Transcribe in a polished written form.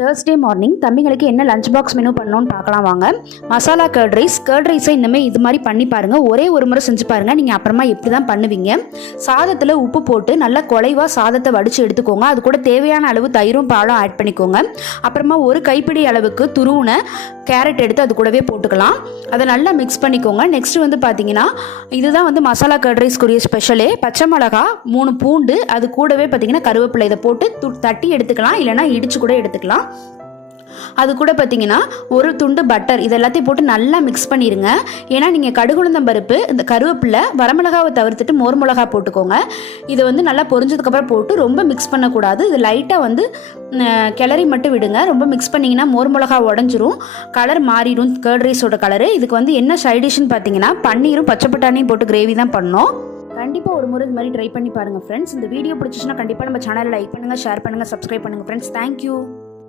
Thursday morning தம்பிங்களுக்கு என்ன lunch box menu பண்ணணும்னு பார்க்கலாம் வாங்க. மசாலா கர்ட் ரைஸை இந்தமாதிரி இது மாதிரி பண்ணி பாருங்கள். ஒரே ஒரு முறை செஞ்சு பாருங்கள். நீங்கள் அப்புறமா எப்படி தான் பண்ணுவீங்க. சாதத்தில் உப்பு போட்டு நல்லா குலைவாக சாதத்தை வடித்து எடுத்துக்கோங்க. அது கூட தேவையான அளவு தயிரும் பாலும் ஆட் பண்ணிக்கோங்க. அப்புறமா ஒரு கைப்பிடி அளவுக்கு துருவுன கேரட் எடுத்து அது கூடவே போட்டுக்கலாம். அதை நல்லா மிக்ஸ் பண்ணிக்கோங்க. நெக்ஸ்ட் வந்து பார்த்தீங்கன்னா இதுதான் வந்து மசாலா கர்ட் ரைஸ்க்குரிய ஸ்பெஷலே. பச்சை மிளகா 3 பூண்டு அது கூடவே பார்த்தீங்கன்னா கருவேப்பிலை இதை போட்டு தட்டி எடுத்துக்கலாம், இல்லைனா இடிச்சு கூட எடுத்துக்கலாம். அது கூட பார்த்தீங்கன்னா ஒரு துண்டு பட்டர் இது எல்லாத்தையும் போட்டு நல்லா மிக்ஸ் பண்ணிடுங்க. ஏன்னா நீங்கள் கடுகுளுந்தம் பருப்பு இந்த கருவேப்பிலை வரமிளகாவை தவிர்த்துட்டு மோர் மிளகா போட்டுக்கோங்க. இதை வந்து நல்லா பொரிஞ்சதுக்கப்புறம் போட்டு ரொம்ப மிக்ஸ் பண்ணக்கூடாது. இது லைட்டாக வந்து கிளறி மட்டும் விடுங்க. ரொம்ப மிக்ஸ் பண்ணிங்கன்னா மோர் மிளகா உடஞ்சிரும், கலர் மாறிடும் கர்ட் ரைஸோட கலரு. இதுக்கு வந்து என்ன சைடிஷ்னு பார்த்தீங்கன்னா பன்னீரும் பச்சை பட்டாணியும் போட்டு கிரேவி தான் பண்ணோம். கண்டிப்பாக ஒரு முறை இது மாதிரி ட்ரை பண்ணி பாருங்கள் ஃப்ரெண்ட்ஸ். இந்த வீடியோ பிடிச்சிச்சுன்னா கண்டிப்பாக நம்ம சேனலை லைக் பண்ணுங்கள், ஷேர் பண்ணுங்கள், சப்ஸ்கிரைப் பண்ணுங்கள் ஃப்ரெண்ட்ஸ். தேங்க்யூ.